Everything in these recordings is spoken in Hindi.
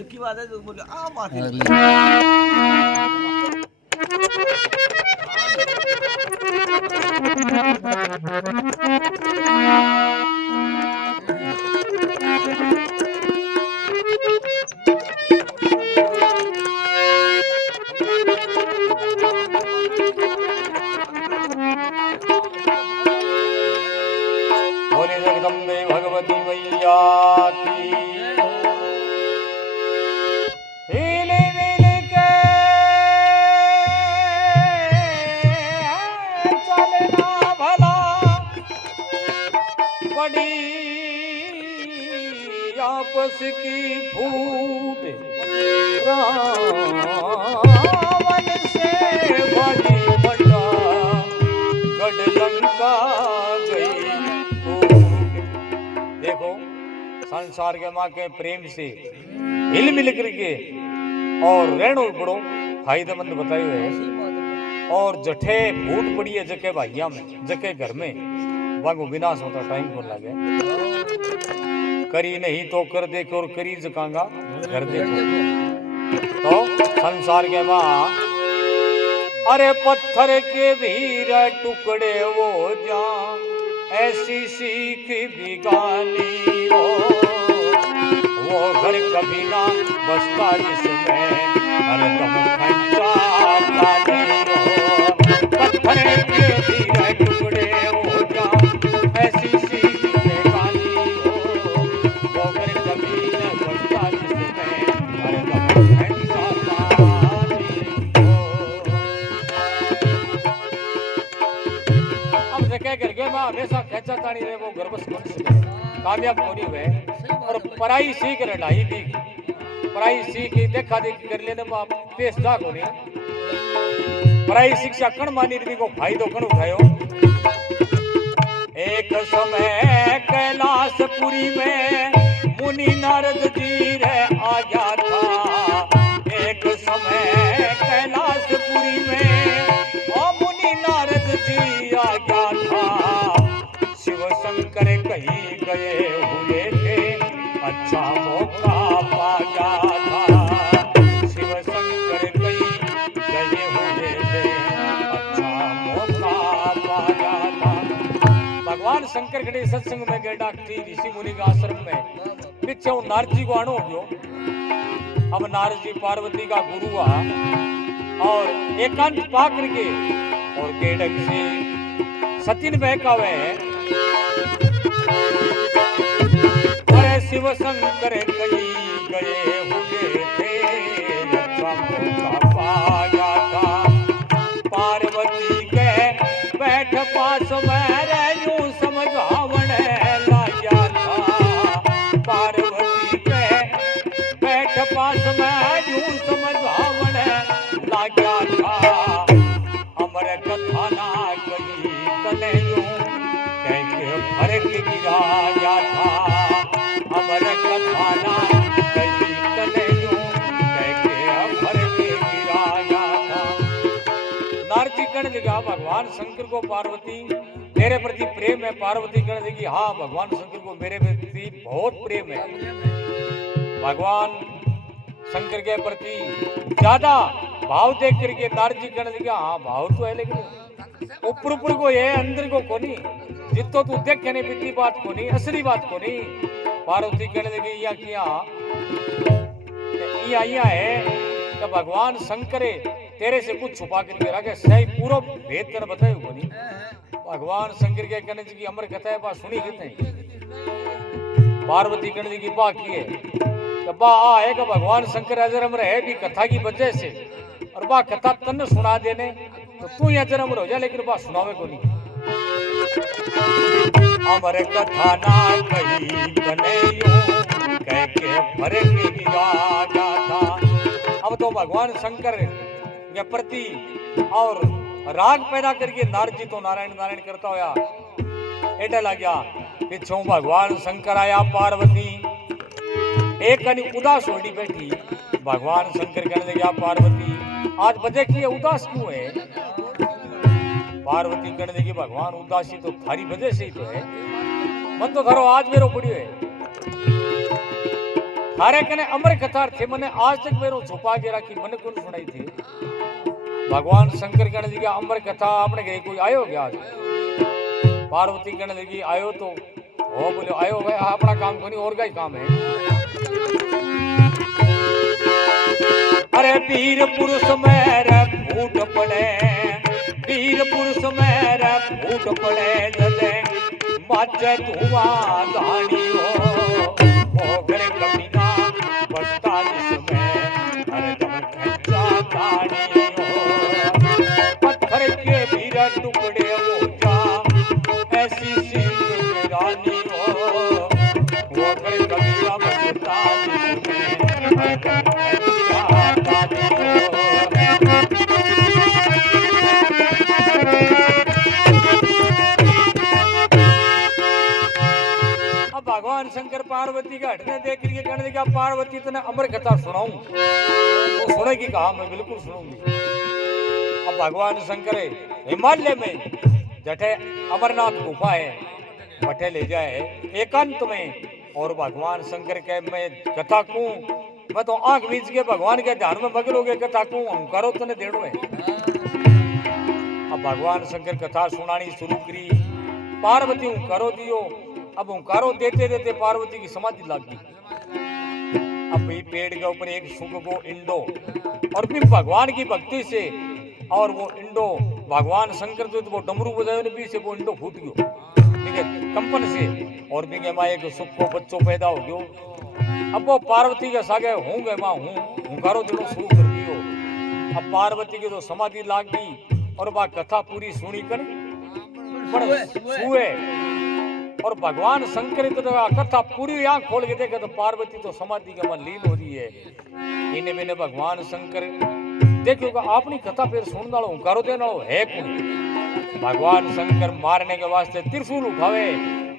जिसकी बात है तो बोले आ बात है बोले जगदम्बे भगवती मैया की हिल मिल के चलना भला बड़ी आपस की फूट रावण से भागी बटा गढ़ लंका गई फूट। देखो संसार के माँ के प्रेम से हिल मिल करके और रहनो पड़ो फायदेमंद बताए हुए हैं। और जठे फूट पड़ी है जके भाइया में जके घर में वागो विनाश होता टाइम को लगे करी नहीं तो कर देखो और करी जकांगा घर देखो। तो संसार के माँ अरे पत्थर के भीर टुकड़े वो जा ऐसी सीख भी गानी वो घर कभी ना बसता जिसमें हर दम खंचा पानी हो। पत्थर के भीर टुकड़े वो जा ऐसी सीख भी गानी हो वो घर कभी ना बसता जिसमें हर दम खंचा पानी हो। अब जगह करके मैं हमेशा खेचा तानी रहे वो गर्भस कौन से कामयाब होनी हुए और पराई सीख रढ़ाई भी पराई सीख देखा देखी कर लेने में पेश जा को नहीं पराई शिक्षा कण मानी रही को फायदो कण उठायो। एक समय कैलाशपुरी में मुनि नारद जी रे आ गया था। एक समय कैलाशपुरी में मुनि नारद जी आ गया था। शिव शंकर कहीं गए हुए थे अच्छा मौका पा गया था। शिव शंकर कहीं गए हुए थे अच्छा मौका पा गया था। भगवान शंकर के सत्संग में गए डॉक्टरी ऋषि मुनि के आश्रम में पीछे नारद जी को आनो हो गयो। अब नारद जी पार्वती का गुरु हुआ और एकांत पा करके और के ढंग से सतीन बहकावे अरे शिव शंकर कहीं गए हुए थे अच्छा मौका पा गया था। पार्वती के बैठ पास में यूं समझावण लाया था। पार्वती के बैठ पास में यूं समझावण लाया था। अमर कथा ना कही तने यूं कैसे फर्क गिरा गया था। अमर कथा ना कही तने यूं कैसे फर्क गिरा गया था। नारद जी कहने लगा भगवान शंकर को पार्वती तेरे प्रति प्रेम है। पार्वती कहने लगी हाँ भगवान शंकर को मेरे प्रति बहुत प्रेम है। भगवान शंकर के प्रति ज्यादा भाव देख करके नारद जी कहने लगे हाँ भाव तो है लेकिन ऊपर ऊपर को ये अंदर को कोनी जितो तू देख कहने बीती बात कोनी असली बात कोनी। पार्वती कहने लगी या किया या है कि भगवान शंकर तेरे से कुछ छुपा करके रखे सही पूरा भेद कर बताए कोनी। भगवान शंकर के कहने की अमर कथा है बात सुनी कितने। पार्वती कहने की बा की है कि बा आ है कि भगवान शंकर अजर अमर है भी कथा की वजह से और बा कथा तन सुना देने तो तू यहाँ जन्म हो जाए लेकिन बात सुनावे को नहीं। अमर कथा ना कही तने यूं कह के फर्क गिरा गया था। अब तो भगवान शंकर के प्रति और राग पैदा करके नारद जी तो नारायण नारायण करता होया एटा लग गया। पिछों भगवान शंकर आया पार्वती एक कनी उदास होड़ी बैठी। भगवान शंकर कहने लगे पार्वती आज बजे की उदास क्यों है। पार्वती कहने लगी भगवान उदासी तो थारी वजह से ही तो है। मन तो थारो आज मेरो पड़ियो है। थारे कने अमर कथा थे मने आज तक मेरो छुपा के रखी मन कौन सुनाई थी। भगवान शंकर कहने लगे अमर कथा आपने कहीं कोई आयो क्या आज? पार्वती कहने लगी आयो तो हो बोले आयो भाई अपना काम को नहीं और का ही काम है। अरे वीर पुरुष मेरे फूट पड़े, वीर पुरुष मेरे फूट पड़े जले बाजे धुआं धानी हो घर कमीना बस्ता जिसमें अरे दम खंचा धानी हो पत्थर के वीर टुकड़े हो जा ऐसी सीख रानी हो वो घर कमीना बस्ता जिसमें अरे दम खंचा धानी हो। भगवान शंकर पार्वती का हटने देख रही है कहने लगा पार्वती तने अमर कथा सुनाऊं तो सुनेगी कहा मैं बिल्कुल सुनूंगी। अब भगवान शंकर हिमालय में जठे अमरनाथ गुफा है बठे ले जाए एकांत में और भगवान शंकर के मैं कथा कहूं मैं तो आंख बीच के भगवान के ध्यान में मगन हो गए कथा कहूं हम करो तने देड़ो है। अब भगवान शंकर कथा सुनानी शुरू करी पार्वती हूं करो दियो। अब हुंकारो देते देते पार्वती की समाधि लग गई। अब ये पेड़ के ऊपर एक सुख को इंडो और फिर भगवान की भक्ति से और वो इंडो भगवान शंकर जो वो डमरू बजाए भी से वो इंडो फूट गयो ठीक है कंपन से और भी के माए को सुख को बच्चों पैदा हो गयो। अब वो पार्वती के सागे होंगे मां हूं हुंकारो देनो शुरू कर दियो। अब पार्वती की तो समाधि लाग गई और बा कथा पूरी सुनी कर सुए और भगवान शंकर तो कथा पूरी आंख खोल के देखे तो पार्वती तो समाधि के मन लीन हो रही है। इन्हें मैंने भगवान शंकर देखो अपनी कथा फिर सुन डालो करो देना है कौन। भगवान शंकर मारने के वास्ते त्रिशूल उठावे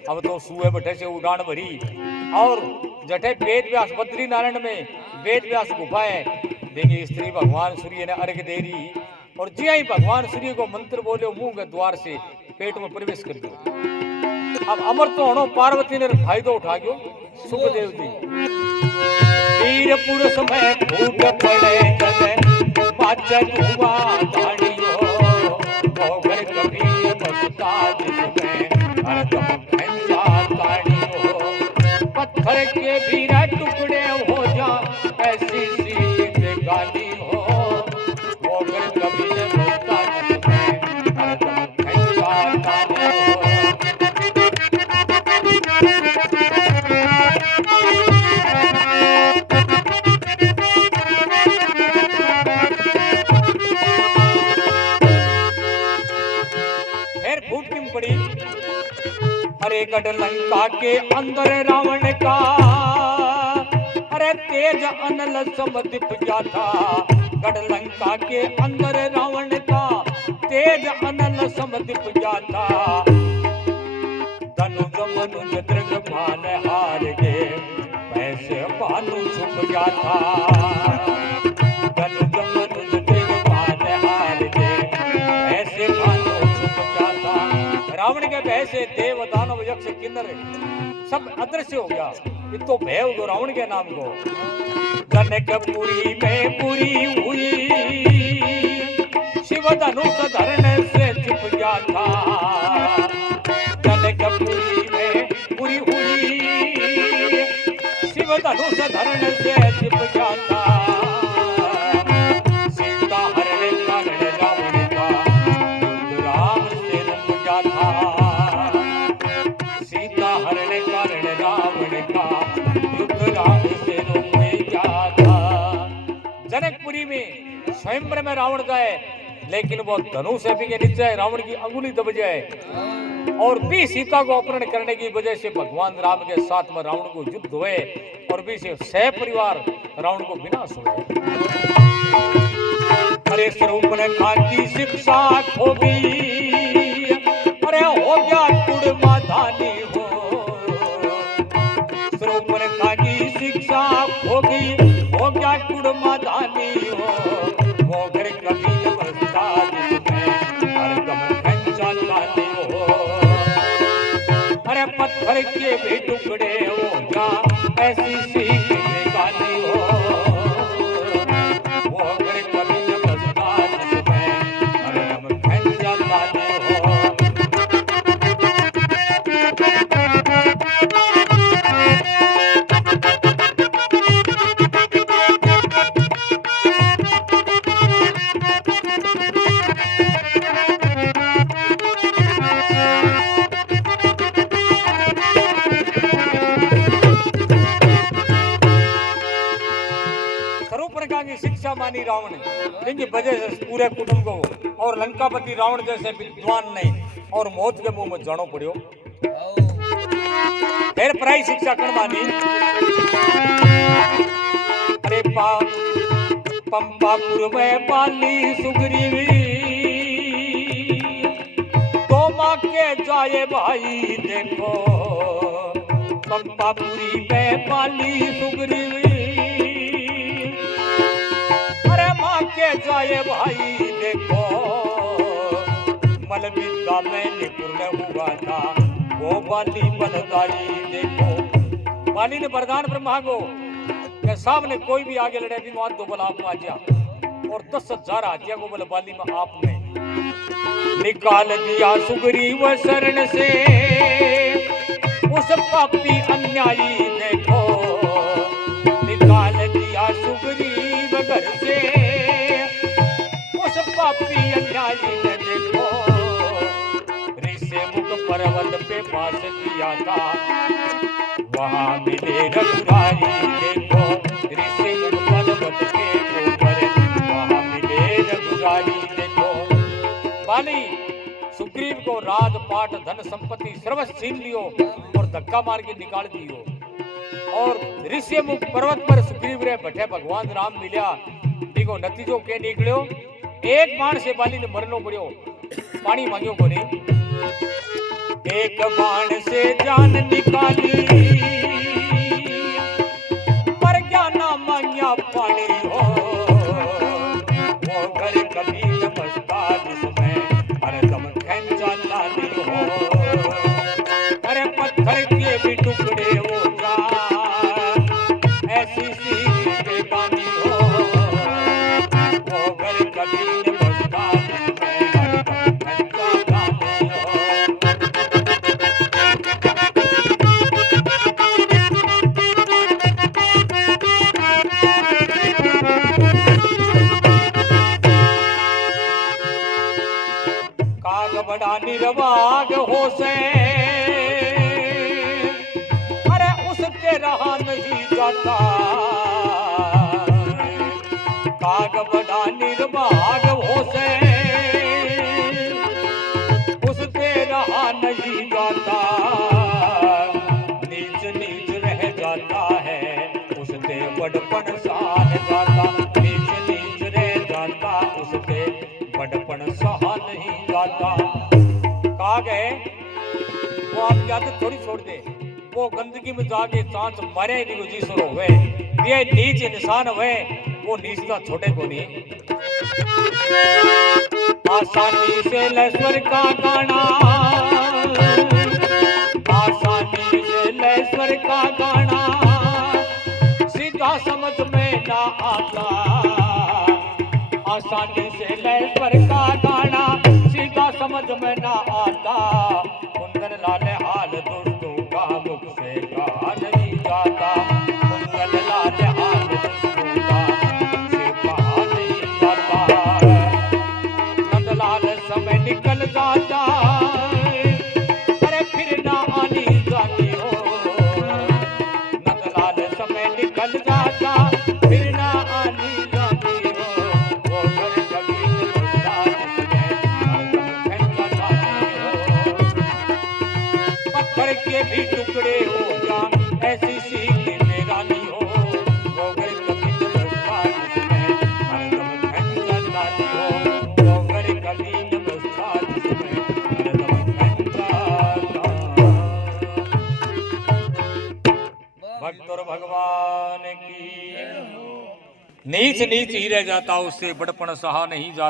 अब तो सुए बैठे से उड़ान भरी और जठे वेद व्यास बद्री नारायण में वेद व्यास गुफा है देखिए स्त्री भगवान सूर्य ने अर्घ दे रही और जिया ही भगवान सूर्य को मंत्र बोले मुंह के द्वार से पेट में प्रवेश कर दिया। अब अमर तो होनो पार्वती ने फायदा उठा गयो सुखदेव जी वीर पुरुष में फूट पड़े जले बाजे धुआं धानी हो घर कभी बसता जिसमें हरदम खंजा धानी हो पत्थर के वीर टुकड़े हो जा ऐसी सीख गाली हो वो घर कभी बसता जिसमें हरदम खंजा धानी हो। अरे गढ़ लंका के अंदर रावण का अरे तेज अनल समदीप जाता गढ़ लंका के अंदर रावण का तेज अनल समदीप जाता धनुज मनुज दृग भान हार गए वैसे भानु छुप जाता धनुज मनुज दृग भान हार गए वैसे भानु छुप जाता। रावण के भय से देव दानव यक्ष किन्नर सब अदृश्य हो गया ये तो भय हो गया रावण के नाम को। जनकपुरी में पूरी हुई शिव धनुष धरण से छिप गया था जनकपुरी में पूरी हुई शिव धनुष धरण से छिप गया था। सीता हरण कारण रावण का युद्ध राम से रुक गया था सीता हरण कारण रावण का युद्ध राम से रुक गया था। जनकपुरी में स्वयंवर में रावण जाए लेकिन वो धनुष से भी नीचे रावण की अंगुली दब जाए और भी सीता को अपहरण करने की वजह से भगवान राम के साथ में रावण को युद्ध हुए और भी से सह परिवार रावण को विनाश हुए। अरे स्वरूप ने खाकी शिक्षा खो गई अरे हो गया कुड़मा धानी हो स्वरूप ने खाकी शिक्षा खो गई हो गया कुड़मा धानी हो वो घर कभी बसता जिसमें हरदम खंजा धानी हो। अरे पत्थर के भी टुकड़े हो जा ऐसी सीख लंका की शिक्षा मानी रावण ने, जिनकी वजह से पूरे कुटुंब को और लंकापति रावण जैसे विद्वान ने और मौत के मुंह में जानो पड़ियो। फिर पढ़ाई शिक्षा कर मानी। अरे पंपापुर में पाली सुग्रीवी, तो माँ के जाए भाई देखो, पंपापुरी में पाली सुग्रीवी, अरे माँ के जाए भाई देखो, मल विद्या में निपुण हुआ था वो बाली बलदाई देखो। बाली ने वरदान पर मांगो कि सामने कोई भी आगे लड़े भी मार दो बोला आप आज्ञा, और 10,000 आज्ञा को बोले बाली में आपने निकाल दिया सुग्रीव शरण से उस पापी अन्यायी देखो, निकाल दिया सुग्रीव घर से उस पापी अन्यायी ने देखो, ऋषि मुख पर्वत पे वास किया था वहां मिले रघुराई देखो, ऋषि मुख पर्वत के ऊपर वहां मिले रघुराई देखो। बाली सुग्रीव को राजपाट धन संपत्ति सर्वस्व छीन लियो और धक्का मार के निकाल दियो, और ऋषि मुख पर्वत पर सुग्रीव रे बैठे भगवान राम मिल्या, देखो नतीजो के निकलियो, एक बाण से बाली ने मरनो पड़ियो, पानी मांगियो को नहीं, एक बाण से जान निकाली पर क्या ना मांगिया पानी हो, वो घर कभी न बसता जिसमें हरदम खंजा लानी हो, अरे पत्थर के भी टुकड़े हो जा ऐसी सी बेगानी हो, वो घर कभी न बसता जिसमें हरदम खंजा लानी हो। बड़ा निर्वाग हो से, अरे उसके रहा नहीं जाता, काग बड़ा निर्वाग हो से उसके रहा नहीं जाता, नीच नीच रह जाता है उससे बड़पन साह जाता, नीच नीच रह जाता उससे बड़पन सहा नहीं जाता। कहा गए वो आपकी आदत थोड़ी छोड़ दे, वो गंदगी में जाके सांस मारे नहीं को जी सुनो हुए, ये नीच इंसान हुए वो नीचता छोटे को नहीं। आसानी से लेश्वर का गाना, आसानी से लेश्वर का गाना सीधा समझ में ना आता, आसानी से लेश्वर का गाना सीधा समझ में ना आता, कुंदन लाल हाल दोस्तों का मुख से कहा नहीं जाता, कुंदन लाल हाल दोस्तों का मुख से कहा नहीं जाता, नंदलाल समय निकल जाता अरे फिर ना आनी जाती हो, नंदलाल समय निकल जाता फिर ना आनी जाती हो, वो घर कभी न बसता जिसमें हरदम खंजा लानी हो, पत्थर के भी टुकड़े हो जा ऐसी सीख बेरानी हो, वो घर कभी न बसता जिसमें हरदम खंजा लानी हो, वो घर कभी न बसता जिसमें हरदम खंजा लानी। भक्त और भगवान की नीच नीच ही रह जाता उससे बड़पन सहा नहीं जाता।